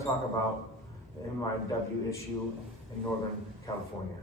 to talk about the MMIW issue in Northern California.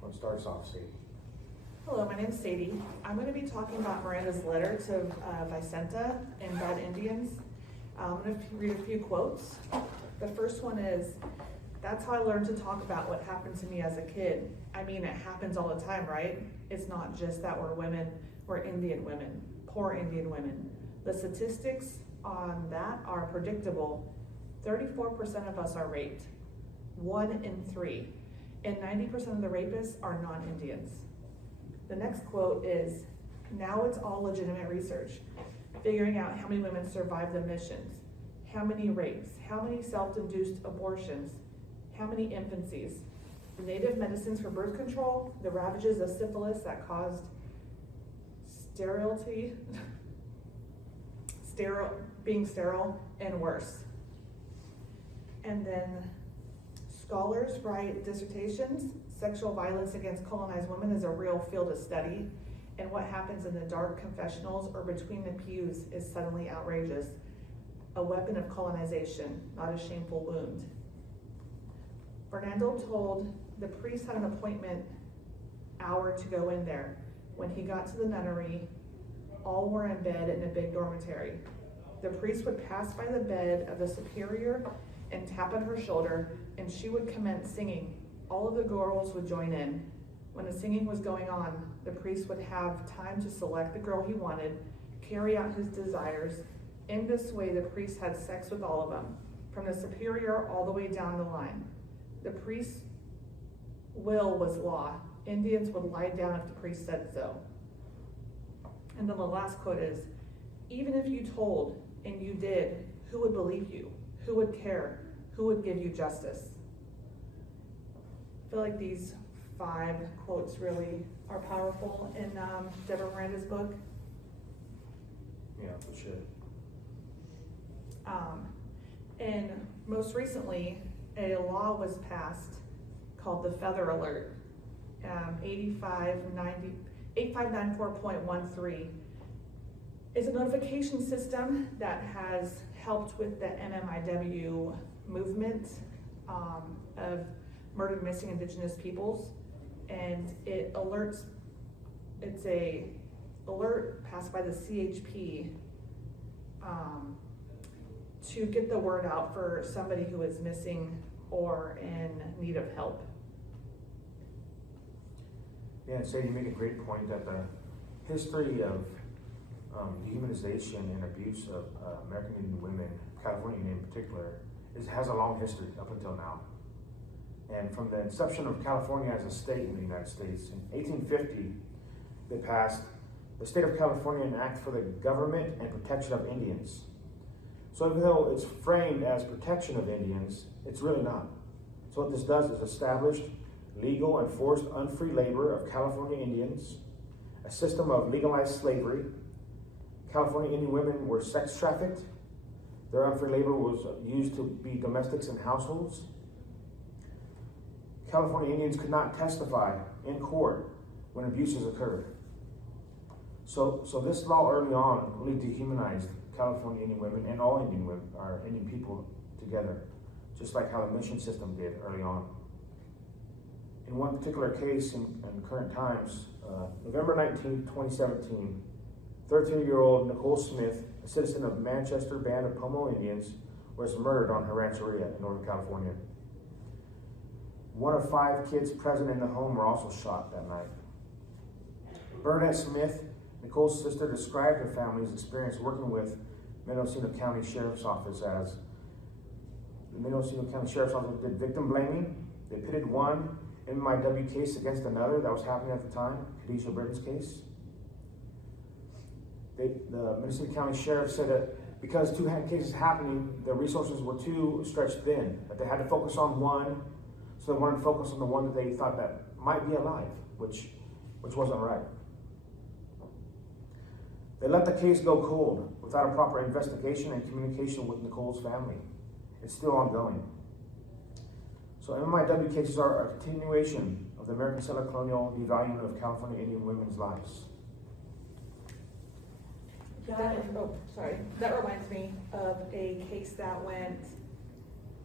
Let's start us off, Sadie. Hello, my name is Sadie. I'm going to be talking about Miranda's letter to Vicenta and Bad Indians. I'm going to read a few quotes. The first one is, "That's how I learned to talk about what happened to me as a kid. I mean, it happens all the time, right? It's not just that we're women, we're Indian women, poor Indian women. The statistics on that are predictable. 34% of us are raped, 1 in 3, and 90% of the rapists are non-Indians." The next quote is, "Now it's all legitimate research, figuring out how many women survive the missions, how many rapes, how many self-induced abortions, how many infancies, the native medicines for birth control, the ravages of syphilis that caused sterility, being sterile, and worse." And then scholars write dissertations. Sexual violence against colonized women is a real field of study, and what happens in the dark confessionals or between the pews is suddenly outrageous. A weapon of colonization, not a shameful wound. Fernando told the priest had an appointment hour to go in there. When he got to the nunnery, all were in bed in a big dormitory. The priest would pass by the bed of the superior and tap on her shoulder, and she would commence singing. All of the girls would join in. When the singing was going on, the priest would have time to select the girl he wanted, carry out his desires. In this way, the priest had sex with all of them, from the superior all the way down the line. The priest's will was law. Indians would lie down if the priest said so. And then the last quote is, "Even if you told and you did, who would believe you? Who would care? Who would give you justice?" I feel like these 5 quotes really are powerful in Deborah Miranda's book. Yeah, for sure. And most recently, a law was passed called the Feather Alert, 8594.13. It's a notification system that has helped with the MMIW movement of murdered, missing Indigenous peoples, and it alerts. It's a alert passed by the CHP to get the word out for somebody who is missing or in need of help. Yeah, and Sadie, you make a great point that the history of dehumanization and abuse of American Indian women, California Indian in particular, has a long history up until now. And from the inception of California as a state in the United States, in 1850, they passed the State of California an Act for the Government and Protection of Indians. So even though it's framed as protection of Indians, it's really not. So what this does is establish legal and forced unfree labor of California Indians, a system of legalized slavery. California Indian women were sex trafficked. Their unfree labor was used to be domestics in households. California Indians could not testify in court when abuses occurred. So this law early on really dehumanized California Indian women and all Indian women, or Indian people together, just like how the mission system did early on. In one particular case in current times, November 19, 2017, 13-year-old Nicole Smith, a citizen of Manchester Band of Pomo Indians, was murdered on her rancheria in Northern California. 1 of 5 kids present in the home were also shot that night. Bernadette Smith, Nicole's sister, described her family's experience working with Mendocino County Sheriff's Office as the Mendocino County Sheriff's Office did victim blaming. They pitted one MMIW case against another that was happening at the time, Khadijah Britton's case. The Mendocino County Sheriff said that because 2 cases happening, the resources were too stretched thin, that they had to focus on one, so they wanted to focus on the one that they thought that might be alive, which wasn't right. They let the case go cold without a proper investigation and communication with Nicole's family. It's still ongoing. So MMIW cases are a continuation of the American settler colonial devaluing of California Indian women's lives. That reminds me of a case that went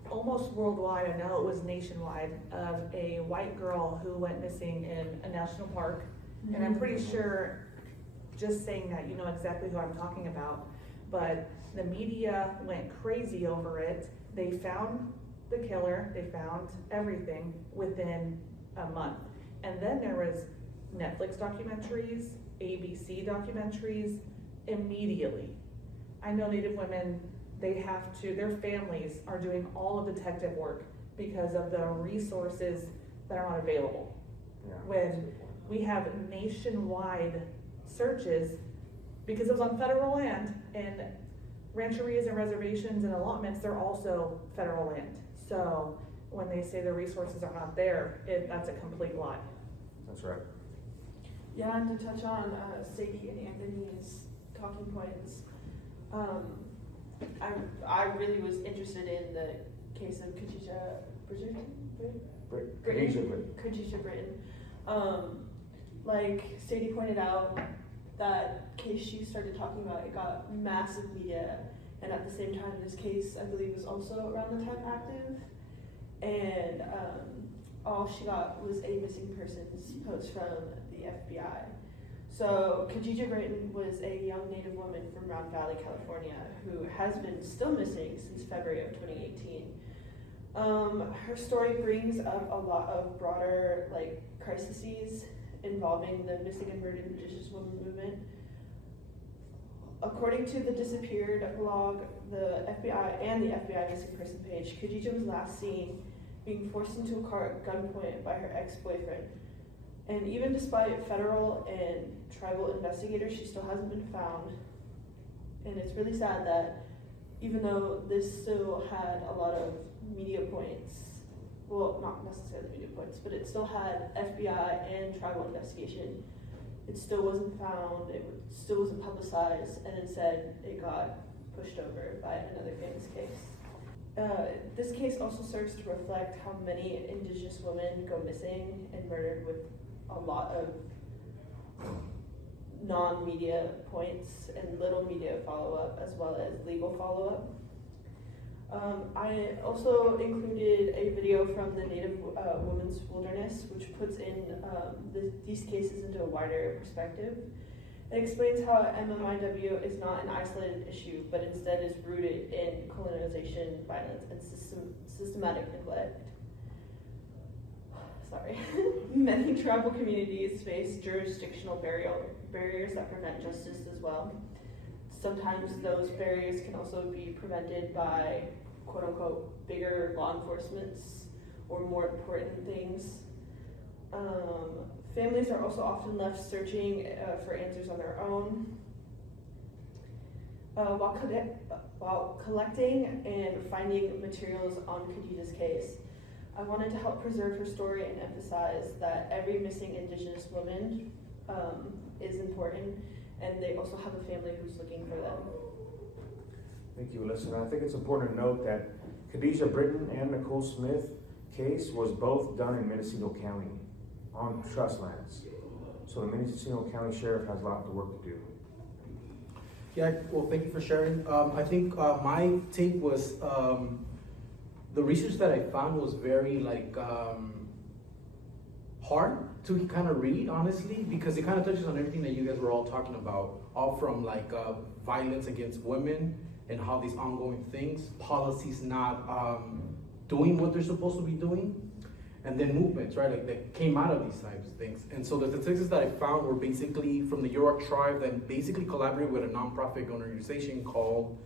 almost worldwide. I know it was nationwide, of a white girl who went missing in a national park. And I'm pretty sure, just saying that, you know exactly who I'm talking about. But the media went crazy over it. They found the killer, they found everything within a month. And then there was Netflix documentaries, ABC documentaries, immediately. I know Native women, their families are doing all of the detective work because of the resources that are not available. Yeah. When we have nationwide searches, because it was on federal land, and rancherias and reservations and allotments, they're also federal land. So when they say the resources are not there, that's a complete lie. That's right. Yeah, and to touch on Sadie and Anthony's talking points, I really was interested in the case of Khadijah Britton. Like Sadie pointed out, that case she started talking about, it got massive media, and at the same time, this case, I believe, was also around the time active, and all she got was a missing persons post from the FBI. So Khadijah Britton was a young Native woman from Round Valley, California, who has been still missing since February of 2018. Her story brings up a lot of broader crises involving the missing and murdered Indigenous women movement. According to the disappeared blog, the FBI missing person page, Khadijah was last seen being forced into a car at gunpoint by her ex-boyfriend. And even despite federal and tribal investigators, she still hasn't been found. And it's really sad that even though this still had a lot of media points, well, not necessarily media points, but it still had FBI and tribal investigation, it still wasn't found, it still wasn't publicized, and instead it got pushed over by another famous case. This case also serves to reflect how many Indigenous women go missing and murdered with a lot of non-media points and little media follow-up, as well as legal follow-up. I also included a video from the Native Women's Wilderness, which puts in these cases into a wider perspective. It explains how MMIW is not an isolated issue, but instead is rooted in colonization, violence, and systematic neglect. Sorry. Many tribal communities face jurisdictional barriers that prevent justice as well. Sometimes those barriers can also be prevented by quote-unquote bigger law enforcements or more important things. Families are also often left searching for answers on their own. While collecting and finding materials on Khadijah's case, I wanted to help preserve her story and emphasize that every missing Indigenous woman is important, and they also have a family who's looking for them. Thank you, Alyssa. I think it's important to note that Khadijah Britton and Nicole Smith case was both done in Mendocino County on trust lands. So the Mendocino County Sheriff has a lot of work to do. Yeah, well, thank you for sharing. I think my take was the research that I found was very hard to kind of read, honestly, because it kind of touches on everything that you guys were all talking about, all from violence against women and how these ongoing things, policies not doing what they're supposed to be doing, and then movements, right, that came out of these types of things. And so the statistics that I found were basically from the Yurok tribe that basically collaborated with a nonprofit organization called,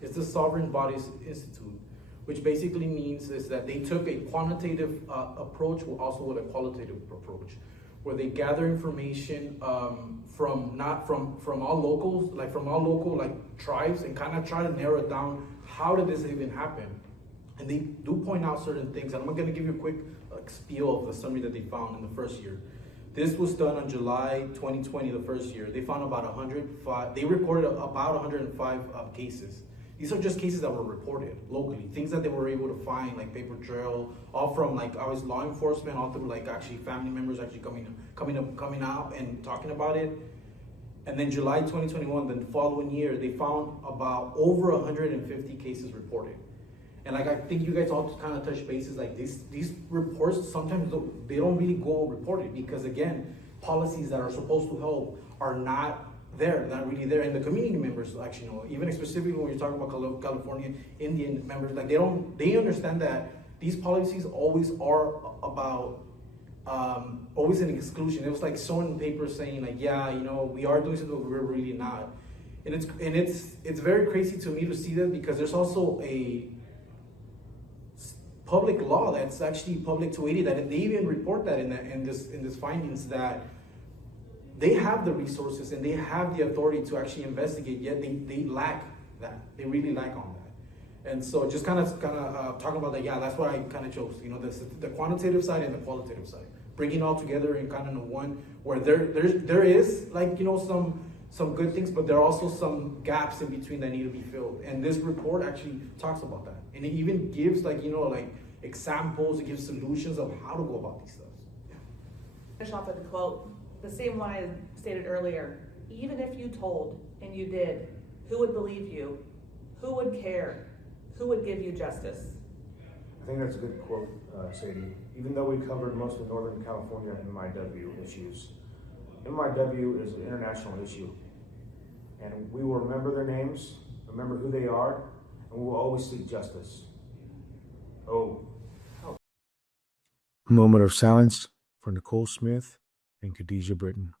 it's the Sovereign Bodies Institute, which basically means is that they took a quantitative approach also with a qualitative approach, where they gather information from all locals, from all local tribes, and kind of try to narrow it down. How did this even happen? And they do point out certain things, and I'm going to give you a quick spiel of the summary that they found in the first year. This was done on July 2020, the first year. They found about 105, they recorded about 105 cases. These are just cases that were reported locally, things that they were able to find, like paper trail, all from always law enforcement, all through actually family members actually coming out and talking about it. And then July 2021, the following year, they found about over 150 cases reported. And like I think you guys all kind of touch bases, like these reports sometimes they don't really go reported because again, policies that are supposed to help are not not really there. And the community members actually know, even specifically when you're talking about California Indian members, like they understand that these policies always are about always an exclusion. It was like showing papers saying like, yeah, you know, we are doing something, but we're really not. And it's very crazy to me to see that because there's also a public law that's actually public 280 that they even report that in this findings that they have the resources and they have the authority to actually investigate, yet they lack that. They really lack on that. And so just kind of talking about that, yeah, that's what I kind of chose, you know, the quantitative side and the qualitative side, bringing all together in kind of one where there is like, you know, some good things, but there are also some gaps in between that need to be filled. And this report actually talks about that. And it even gives like, you know, like examples, it gives solutions of how to go about these stuff. Finish off with a quote, the same one I stated earlier. Even if you told and you did, who would believe you? Who would care? Who would give you justice? I think that's a good quote, Sadie. Even though we covered most of Northern California MMIW issues, MMIW is an international issue. And we will remember their names, remember who they are, and we will always seek justice. A moment of silence for Nicole Smith and Khadijah Britton.